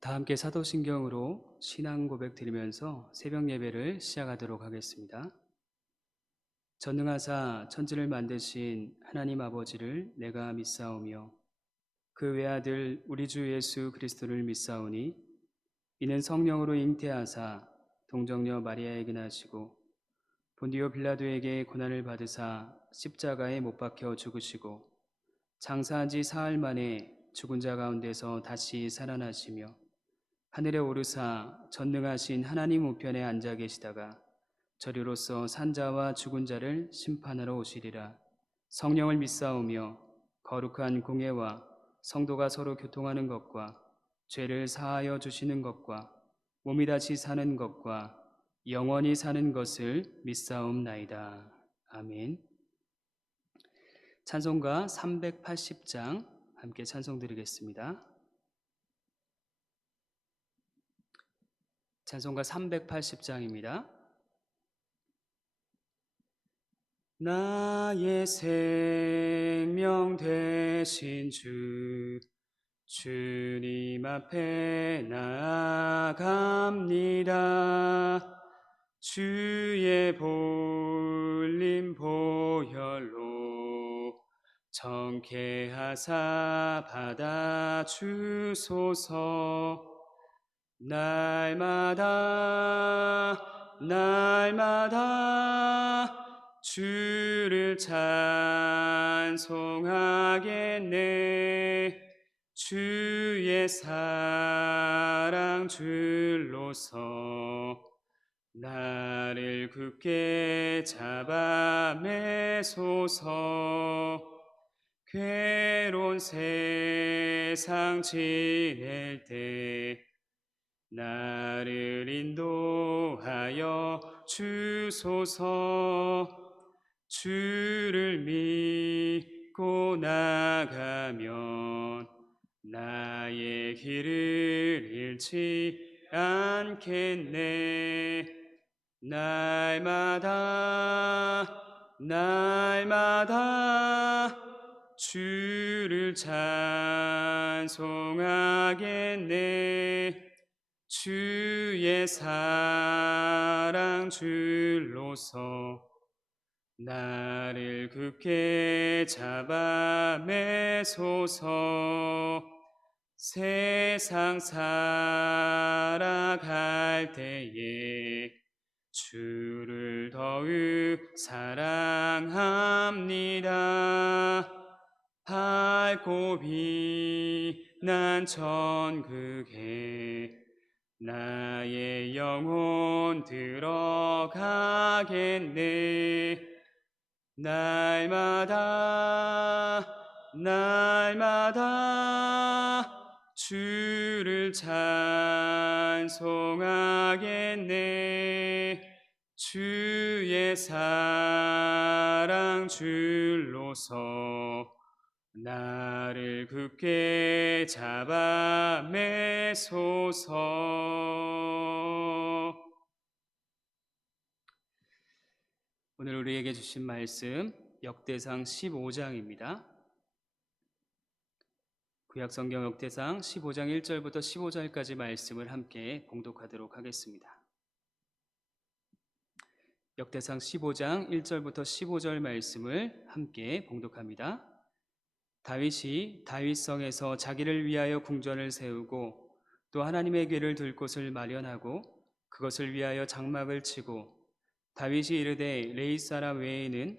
다 함께 사도신경으로 신앙 고백 드리면서 새벽 예배를 시작하도록 하겠습니다. 전능하사 천지를 만드신 하나님 아버지를 내가 믿사오며 그 외아들 우리 주 예수 그리스도를 믿사오니 이는 성령으로 잉태하사 동정녀 마리아에게 나시고 본디오 빌라도에게 고난을 받으사 십자가에 못 박혀 죽으시고 장사한 지 사흘 만에 죽은 자 가운데서 다시 살아나시며 하늘에 오르사 전능하신 하나님 우편에 앉아 계시다가 저리로서 산자와 죽은 자를 심판하러 오시리라. 성령을 믿사오며 거룩한 공예와 성도가 서로 교통하는 것과 죄를 사하여 주시는 것과 몸이 다시 사는 것과 영원히 사는 것을 믿사옵나이다. 아멘. 찬송가 380장 함께 찬송 드리겠습니다. 찬송가 380장입니다. 나의 생명 되신 주님 앞에 나아갑니다. 주의 볼림 보혈로 정케하사 받아주소서. 날마다 주를 찬송하겠네. 주의 사랑 줄로서 나를 굳게 잡아 매소서. 괴로운 세상 지낼 때 나를 인도하여 주소서. 주를 믿고 나가면 나의 길을 잃지 않겠네. 날마다 주를 찬송하겠네. 주의 사랑 줄로서 나를 굳게 잡아 매소서. 세상 살아갈 때에 주를 더욱 사랑합니다. 밝고 빛난 천국에 나의 영혼 들어가겠네. 날마다 주를 찬송하겠네. 주의 사랑 줄로서 나를 굳게 잡아 매소서. 오늘 우리에게 주신 말씀 역대상 15장입니다. 구약성경 역대상 15장 1절부터 15절까지 말씀을 함께 봉독하도록 하겠습니다. 역대상 15장 1절부터 15절 말씀을 함께 봉독합니다. 다윗이 다윗성에서 자기를 위하여 궁전을 세우고 또 하나님의 궤를 둘 곳을 마련하고 그것을 위하여 장막을 치고 다윗이 이르되 레위 사람 외에는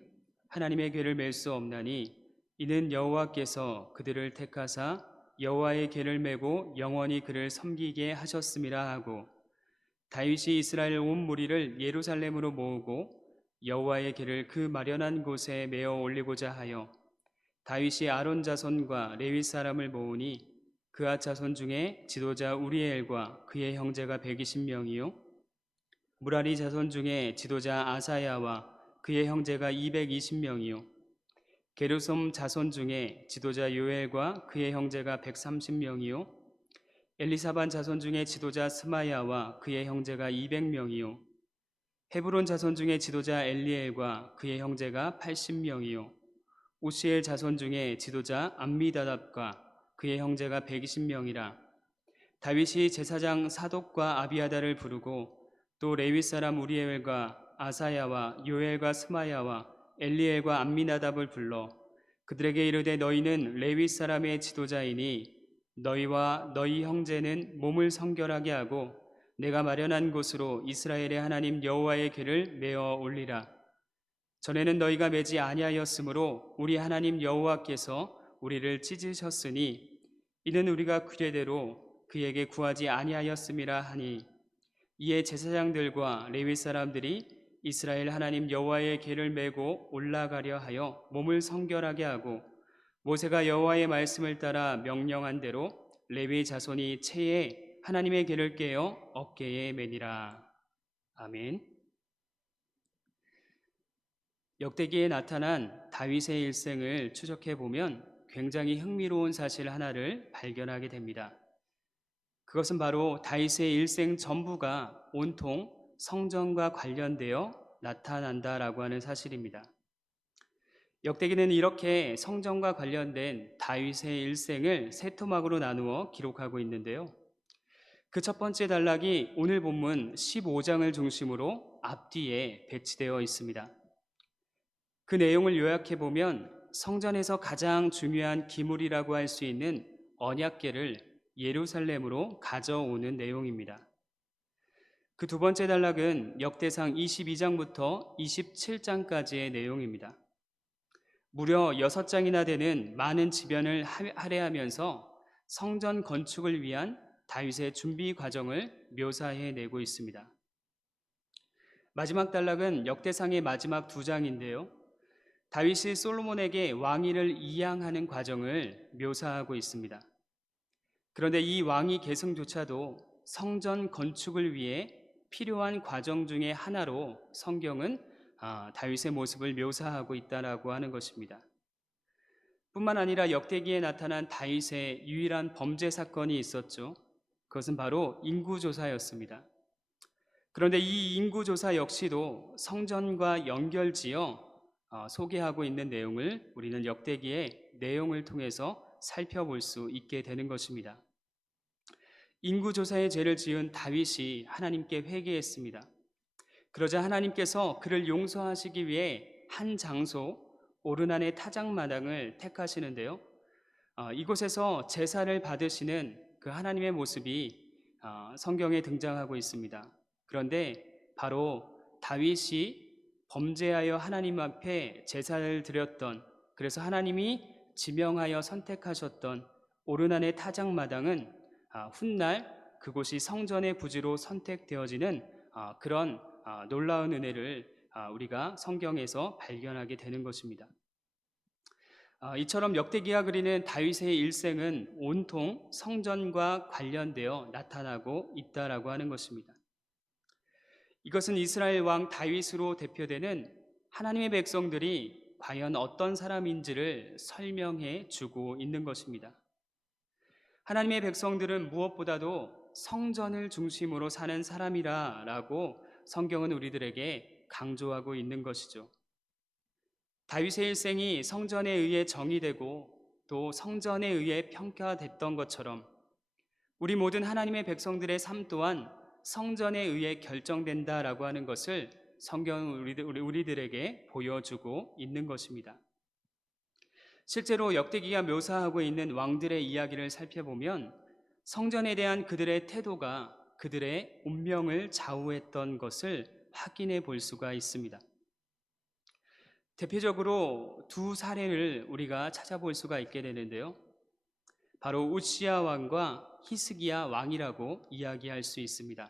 하나님의 궤를 맬 수 없나니 이는 여호와께서 그들을 택하사 여호와의 궤를 메고 영원히 그를 섬기게 하셨음이라 하고 다윗이 이스라엘 온 무리를 예루살렘으로 모으고 여호와의 궤를 그 마련한 곳에 메어 올리고자 하여 다윗이 아론 자손과 레위 사람을 모으니 그아 자손 중에 지도자 우리엘과 그의 형제가 120명이요 무라리 자손 중에 지도자 아사야와 그의 형제가 220명이요 게르솜 자손 중에 지도자 요엘과 그의 형제가 130명이요 엘리사반 자손 중에 지도자 스마야와 그의 형제가 200명이요 헤브론 자손 중에 지도자 엘리엘과 그의 형제가 80명이요 우시엘 자손 중에 지도자 암미다답과 그의 형제가 120명이라 다윗이 제사장 사독과 아비아다를 부르고 또 레위 사람 우리엘과 아사야와 요엘과 스마야와 엘리엘과 암미나답을 불러 그들에게 이르되 너희는 레위 사람의 지도자이니 너희와 너희 형제는 몸을 성결하게 하고 내가 마련한 곳으로 이스라엘의 하나님 여호와의 궤를 메어 올리라. 전에는 너희가 매지 아니하였으므로 우리 하나님 여호와께서 우리를 찢으셨으니 이는 우리가 규례대로 그에게 구하지 아니하였음이라 하니 이에 제사장들과 레위 사람들이 이스라엘 하나님 여호와의 궤를 메고 올라가려 하여 몸을 성결하게 하고 모세가 여호와의 말씀을 따라 명령한 대로 레위 자손이 채에 하나님의 궤를 깨어 어깨에 매니라. 아멘. 역대기에 나타난 다윗의 일생을 추적해 보면 굉장히 흥미로운 사실 하나를 발견하게 됩니다. 그것은 바로 다윗의 일생 전부가 온통 성전과 관련되어 나타난다라고 하는 사실입니다. 역대기는 이렇게 성전과 관련된 다윗의 일생을 세 토막으로 나누어 기록하고 있는데요. 그 첫 번째 단락이 오늘 본문 15장을 중심으로 앞뒤에 배치되어 있습니다. 그 내용을 요약해 보면 성전에서 가장 중요한 기물이라고 할 수 있는 언약궤를 예루살렘으로 가져오는 내용입니다. 그 두 번째 단락은 역대상 22장부터 27장까지의 내용입니다. 무려 6장이나 되는 많은 지변을 할애하면서 성전 건축을 위한 다윗의 준비 과정을 묘사해내고 있습니다. 마지막 단락은 역대상의 마지막 2장인데요. 다윗이 솔로몬에게 왕위를 이양하는 과정을 묘사하고 있습니다. 그런데 이 왕위 계승조차도 성전 건축을 위해 필요한 과정 중에 하나로 성경은 다윗의 모습을 묘사하고 있다라고 하는 것입니다. 뿐만 아니라 역대기에 나타난 다윗의 유일한 범죄 사건이 있었죠. 그것은 바로 인구조사였습니다. 그런데 이 인구조사 역시도 성전과 연결지어 소개하고 있는 내용을 우리는 역대기의 내용을 통해서 살펴볼 수 있게 되는 것입니다. 인구조사의 죄를 지은 다윗이 하나님께 회개했습니다. 그러자 하나님께서 그를 용서하시기 위해 한 장소 오르난의 타작마당을 택하시는데요. 이곳에서 제사를 받으시는 그 하나님의 모습이 성경에 등장하고 있습니다. 그런데 바로 다윗이 범죄하여 하나님 앞에 제사를 드렸던, 그래서 하나님이 지명하여 선택하셨던 오르난의 타작마당은 훗날 그곳이 성전의 부지로 선택되어지는 그런 놀라운 은혜를 우리가 성경에서 발견하게 되는 것입니다. 이처럼 역대기가 그리는 다윗의 일생은 온통 성전과 관련되어 나타나고 있다라고 하는 것입니다. 이것은 이스라엘 왕 다윗으로 대표되는 하나님의 백성들이 과연 어떤 사람인지를 설명해 주고 있는 것입니다. 하나님의 백성들은 무엇보다도 성전을 중심으로 사는 사람이라고 성경은 우리들에게 강조하고 있는 것이죠. 다윗의 일생이 성전에 의해 정의되고 또 성전에 의해 평가됐던 것처럼 우리 모든 하나님의 백성들의 삶 또한 성전에 의해 결정된다라고 하는 것을 성경은 우리들에게 보여주고 있는 것입니다. 실제로 역대기가 묘사하고 있는 왕들의 이야기를 살펴보면 성전에 대한 그들의 태도가 그들의 운명을 좌우했던 것을 확인해 볼 수가 있습니다. 대표적으로 두 사례를 우리가 찾아볼 수가 있게 되는데요. 바로 우시야 왕과 히스기야 왕이라고 이야기할 수 있습니다.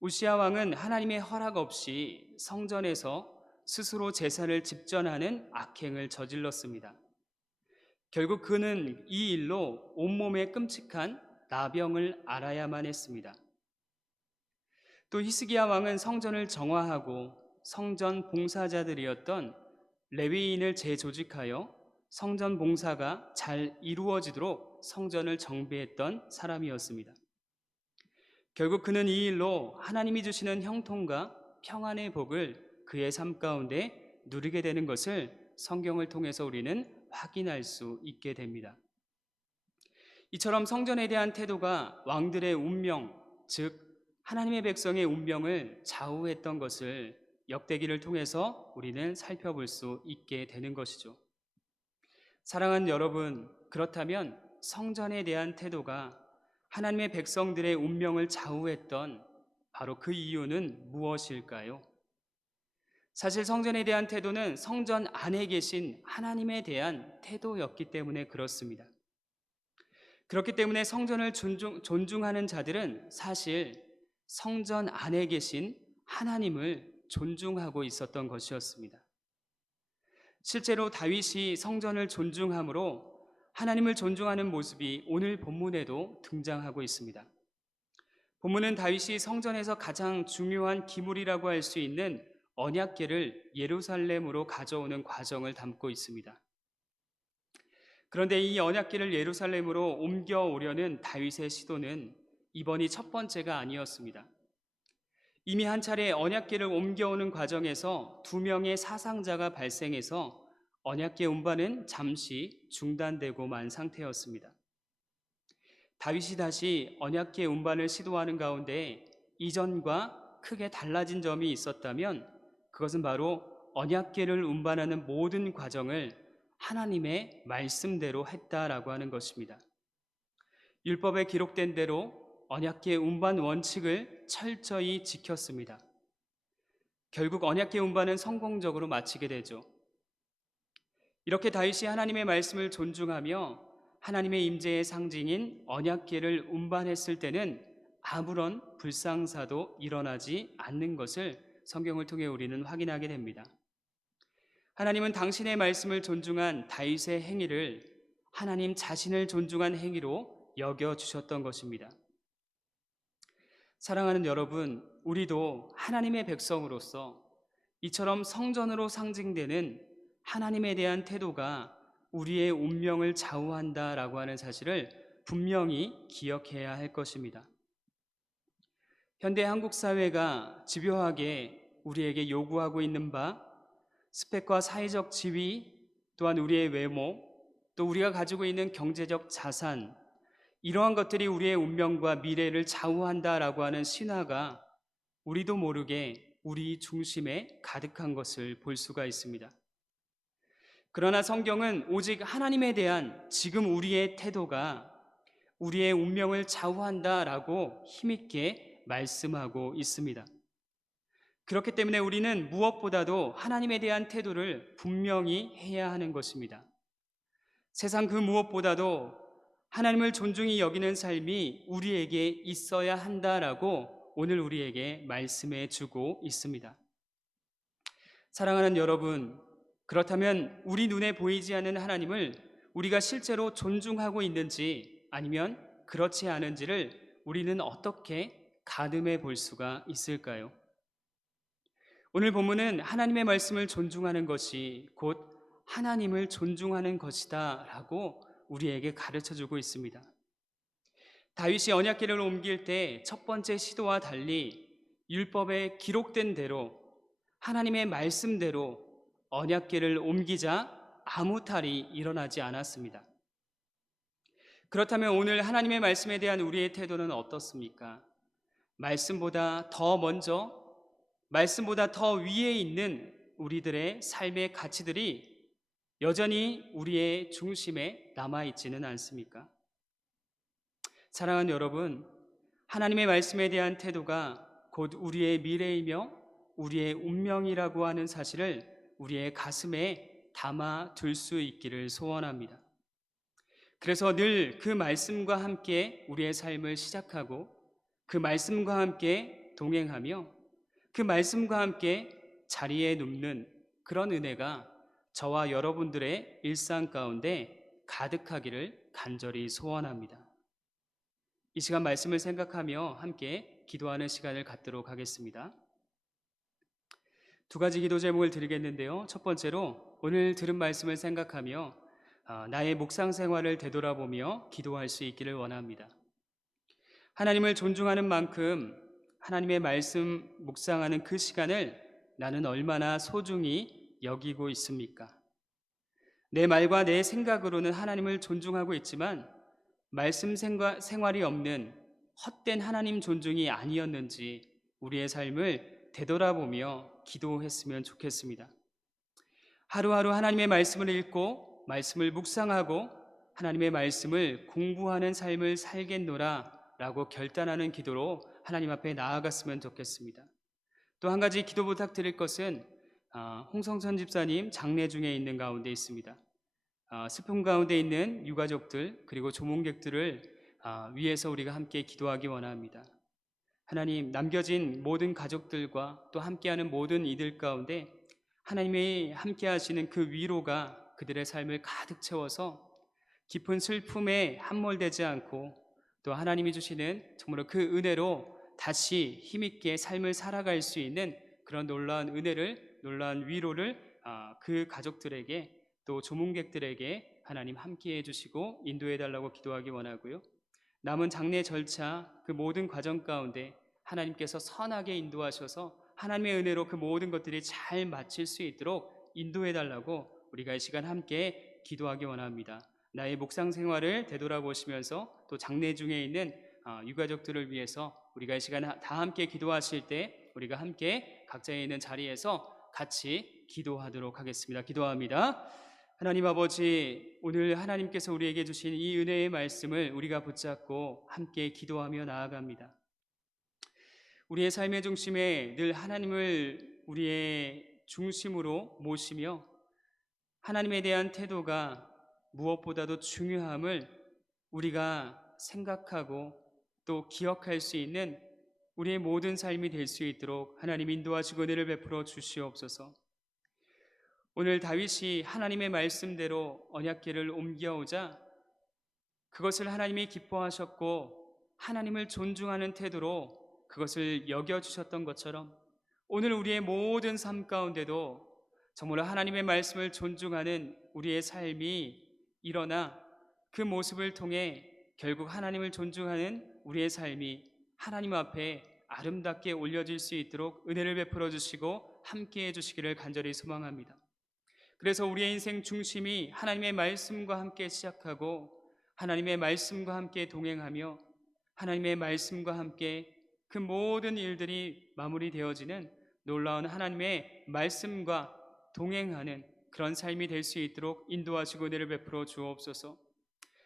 우시야 왕은 하나님의 허락 없이 성전에서 스스로 제사를 집전하는 악행을 저질렀습니다. 결국 그는 이 일로 온몸에 끔찍한 나병을 앓아야만 했습니다. 또 히스기야 왕은 성전을 정화하고 성전 봉사자들이었던 레위인을 재조직하여 성전 봉사가 잘 이루어지도록 성전을 정비했던 사람이었습니다. 결국 그는 이 일로 하나님이 주시는 형통과 평안의 복을 그의 삶 가운데 누리게 되는 것을 성경을 통해서 우리는 확인할 수 있게 됩니다. 이처럼 성전에 대한 태도가 왕들의 운명, 즉 하나님의 백성의 운명을 좌우했던 것을 역대기를 통해서 우리는 살펴볼 수 있게 되는 것이죠. 사랑하는 여러분, 그렇다면 성전에 대한 태도가 하나님의 백성들의 운명을 좌우했던 바로 그 이유는 무엇일까요? 사실 성전에 대한 태도는 성전 안에 계신 하나님에 대한 태도였기 때문에 그렇습니다. 그렇기 때문에 성전을 존중하는 자들은 사실 성전 안에 계신 하나님을 존중하고 있었던 것이었습니다. 실제로 다윗이 성전을 존중함으로 하나님을 존중하는 모습이 오늘 본문에도 등장하고 있습니다. 본문은 다윗이 성전에서 가장 중요한 기물이라고 할 수 있는 언약궤를 예루살렘으로 가져오는 과정을 담고 있습니다. 그런데 이 언약궤를 예루살렘으로 옮겨오려는 다윗의 시도는 이번이 첫 번째가 아니었습니다. 이미 한 차례 언약궤를 옮겨오는 과정에서 2명의 사상자가 발생해서 언약궤 운반은 잠시 중단되고 만 상태였습니다. 다윗이 다시 언약궤 운반을 시도하는 가운데 이전과 크게 달라진 점이 있었다면 그것은 바로 언약궤를 운반하는 모든 과정을 하나님의 말씀대로 했다라고 하는 것입니다. 율법에 기록된 대로 언약궤 운반 원칙을 철저히 지켰습니다. 결국 언약궤 운반은 성공적으로 마치게 되죠. 이렇게 다윗이 하나님의 말씀을 존중하며 하나님의 임재의 상징인 언약궤를 운반했을 때는 아무런 불상사도 일어나지 않는 것을 성경을 통해 우리는 확인하게 됩니다. 하나님은 당신의 말씀을 존중한 다윗의 행위를 하나님 자신을 존중한 행위로 여겨주셨던 것입니다. 사랑하는 여러분, 우리도 하나님의 백성으로서 이처럼 성전으로 상징되는 하나님에 대한 태도가 우리의 운명을 좌우한다라고 하는 사실을 분명히 기억해야 할 것입니다. 현대 한국 사회가 집요하게 우리에게 요구하고 있는 바, 스펙과 사회적 지위, 또한 우리의 외모, 또 우리가 가지고 있는 경제적 자산, 이러한 것들이 우리의 운명과 미래를 좌우한다라고 하는 신화가 우리도 모르게 우리 중심에 가득한 것을 볼 수가 있습니다. 그러나 성경은 오직 하나님에 대한 지금 우리의 태도가 우리의 운명을 좌우한다라고 힘있게 말씀하고 있습니다. 그렇기 때문에 우리는 무엇보다도 하나님에 대한 태도를 분명히 해야 하는 것입니다. 세상 그 무엇보다도 하나님을 존중히 여기는 삶이 우리에게 있어야 한다라고 오늘 우리에게 말씀해 주고 있습니다. 사랑하는 여러분, 그렇다면 우리 눈에 보이지 않는 하나님을 우리가 실제로 존중하고 있는지 아니면 그렇지 않은지를 우리는 어떻게 가늠해 볼 수가 있을까요? 오늘 본문은 하나님의 말씀을 존중하는 것이 곧 하나님을 존중하는 것이다 라고 우리에게 가르쳐주고 있습니다. 다윗이 언약궤를 옮길 때 첫 번째 시도와 달리 율법에 기록된 대로 하나님의 말씀대로 언약궤를 옮기자 아무 탈이 일어나지 않았습니다. 그렇다면 오늘 하나님의 말씀에 대한 우리의 태도는 어떻습니까? 말씀보다 더 먼저, 말씀보다 더 위에 있는 우리들의 삶의 가치들이 여전히 우리의 중심에 남아있지는 않습니까? 사랑하는 여러분, 하나님의 말씀에 대한 태도가 곧 우리의 미래이며 우리의 운명이라고 하는 사실을 우리의 가슴에 담아 둘 수 있기를 소원합니다. 그래서 늘 그 말씀과 함께 우리의 삶을 시작하고 그 말씀과 함께 동행하며 그 말씀과 함께 자리에 눕는 그런 은혜가 저와 여러분들의 일상 가운데 가득하기를 간절히 소원합니다. 이 시간 말씀을 생각하며 함께 기도하는 시간을 갖도록 하겠습니다. 두 가지 기도 제목을 드리겠는데요. 첫 번째로 오늘 들은 말씀을 생각하며 나의 묵상 생활을 되돌아보며 기도할 수 있기를 원합니다. 하나님을 존중하는 만큼 하나님의 말씀 묵상하는 그 시간을 나는 얼마나 소중히 여기고 있습니까? 내 말과 내 생각으로는 하나님을 존중하고 있지만 말씀 생활이 없는 헛된 하나님 존중이 아니었는지 우리의 삶을 되돌아보며 기도했으면 좋겠습니다. 하루하루 하나님의 말씀을 읽고 말씀을 묵상하고 하나님의 말씀을 공부하는 삶을 살겠노라 라고 결단하는 기도로 하나님 앞에 나아갔으면 좋겠습니다. 또 한 가지 기도 부탁드릴 것은 홍성천 집사님 장례 중에 있는 가운데 있습니다. 슬픔 가운데 있는 유가족들 그리고 조문객들을 위해서 우리가 함께 기도하기 원합니다. 하나님, 남겨진 모든 가족들과 또 함께하는 모든 이들 가운데 하나님이 함께 하시는 그 위로가 그들의 삶을 가득 채워서 깊은 슬픔에 함몰되지 않고 또 하나님이 주시는 정말로 그 은혜로 다시 힘있게 삶을 살아갈 수 있는 그런 놀라운 은혜를, 놀라운 위로를 그 가족들에게 또 조문객들에게 하나님 함께 해주시고 인도해 달라고 기도하기 원하고요. 남은 장례 절차 그 모든 과정 가운데 하나님께서 선하게 인도하셔서 하나님의 은혜로 그 모든 것들이 잘 마칠 수 있도록 인도해 달라고 우리가 이 시간 함께 기도하기 원합니다. 나의 묵상 생활을 되돌아보시면서 또 장례 중에 있는 유가족들을 위해서 우리가 이 시간 다 함께 기도하실 때 우리가 함께 각자에 있는 자리에서 같이 기도하도록 하겠습니다. 기도합니다. 하나님 아버지, 오늘 하나님께서 우리에게 주신 이 은혜의 말씀을 우리가 붙잡고 함께 기도하며 나아갑니다. 우리의 삶의 중심에 늘 하나님을 우리의 중심으로 모시며 하나님에 대한 태도가 무엇보다도 중요함을 우리가 생각하고 또 기억할 수 있는 우리의 모든 삶이 될 수 있도록 하나님 인도하시고 은혜를 베풀어 주시옵소서. 오늘 다윗이 하나님의 말씀대로 언약궤를 옮겨오자 그것을 하나님이 기뻐하셨고 하나님을 존중하는 태도로 그것을 여겨주셨던 것처럼 오늘 우리의 모든 삶 가운데도 정말로 하나님의 말씀을 존중하는 우리의 삶이 일어나 그 모습을 통해 결국 하나님을 존중하는 우리의 삶이 하나님 앞에 아름답게 올려질 수 있도록 은혜를 베풀어 주시고 함께해 주시기를 간절히 소망합니다. 그래서 우리의 인생 중심이 하나님의 말씀과 함께 시작하고 하나님의 말씀과 함께 동행하며 하나님의 말씀과 함께 그 모든 일들이 마무리되어지는 놀라운 하나님의 말씀과 동행하는 그런 삶이 될 수 있도록 인도하시고 은혜를 베풀어 주옵소서.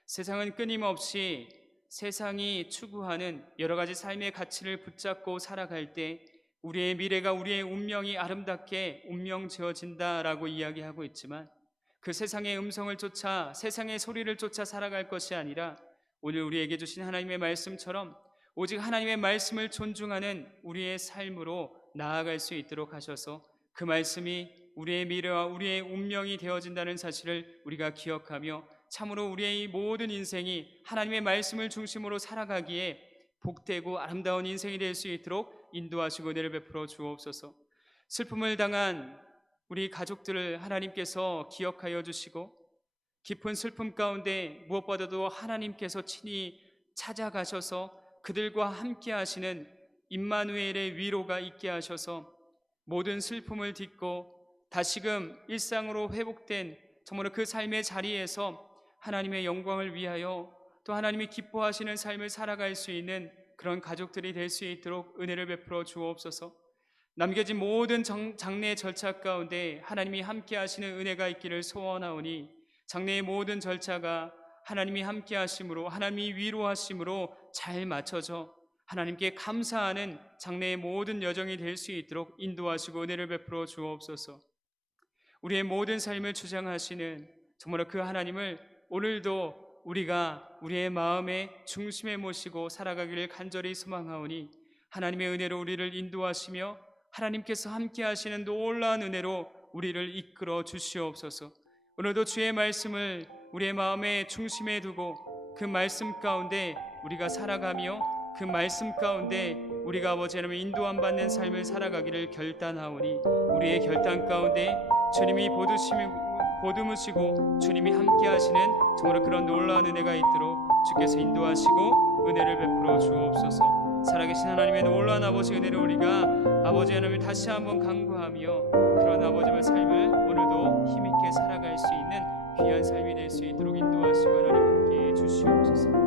세상은 끊임없이 세상이 추구하는 여러 가지 삶의 가치를 붙잡고 살아갈 때 우리의 미래가 우리의 운명이 아름답게 운명지어진다라고 이야기하고 있지만 그 세상의 음성을 쫓아 세상의 소리를 쫓아 살아갈 것이 아니라 오늘 우리에게 주신 하나님의 말씀처럼 오직 하나님의 말씀을 존중하는 우리의 삶으로 나아갈 수 있도록 하셔서 그 말씀이 우리의 미래와 우리의 운명이 되어진다는 사실을 우리가 기억하며 참으로 우리의 이 모든 인생이 하나님의 말씀을 중심으로 살아가기에 복되고 아름다운 인생이 될 수 있도록 인도하시고 은혜를 베풀어 주옵소서. 슬픔을 당한 우리 가족들을 하나님께서 기억하여 주시고 깊은 슬픔 가운데 무엇보다도 하나님께서 친히 찾아가셔서 그들과 함께 하시는 임마누엘의 위로가 있게 하셔서 모든 슬픔을 딛고 다시금 일상으로 회복된 정말 그 삶의 자리에서 하나님의 영광을 위하여 또 하나님이 기뻐하시는 삶을 살아갈 수 있는 그런 가족들이 될 수 있도록 은혜를 베풀어 주옵소서. 남겨진 모든 장례 절차 가운데 하나님이 함께 하시는 은혜가 있기를 소원하오니 장례의 모든 절차가 하나님이 함께 하심으로 하나님이 위로하심으로 잘 맞춰져 하나님께 감사하는 장래의 모든 여정이 될 수 있도록 인도하시고 은혜를 베풀어 주옵소서. 우리의 모든 삶을 주장하시는 정말 그 하나님을 오늘도 우리가 우리의 마음의 중심에 모시고 살아가기를 간절히 소망하오니 하나님의 은혜로 우리를 인도하시며 하나님께서 함께 하시는 놀라운 은혜로 우리를 이끌어 주시옵소서. 오늘도 주의 말씀을 우리의 마음의 중심에 두고 그 말씀 가운데 우리가 살아가며 그 말씀 가운데 우리가 아버지 하나님의 인도함 받는 삶을 살아가기를 결단하오니 우리의 결단 가운데 주님이 보듬으시고 주님이 함께 하시는 정말 그런 놀라운 은혜가 있도록 주께서 인도하시고 은혜를 베풀어 주옵소서. 살아계신 하나님의 놀라운 아버지 은혜를 우리가 아버지 하나님을 다시 한번 간구하며 그런 아버지의 삶을 오늘도 힘있게 살아갈 수 있는 귀한 삶이 될 수 있도록 인도하시고 하나님 함께 주시옵소서.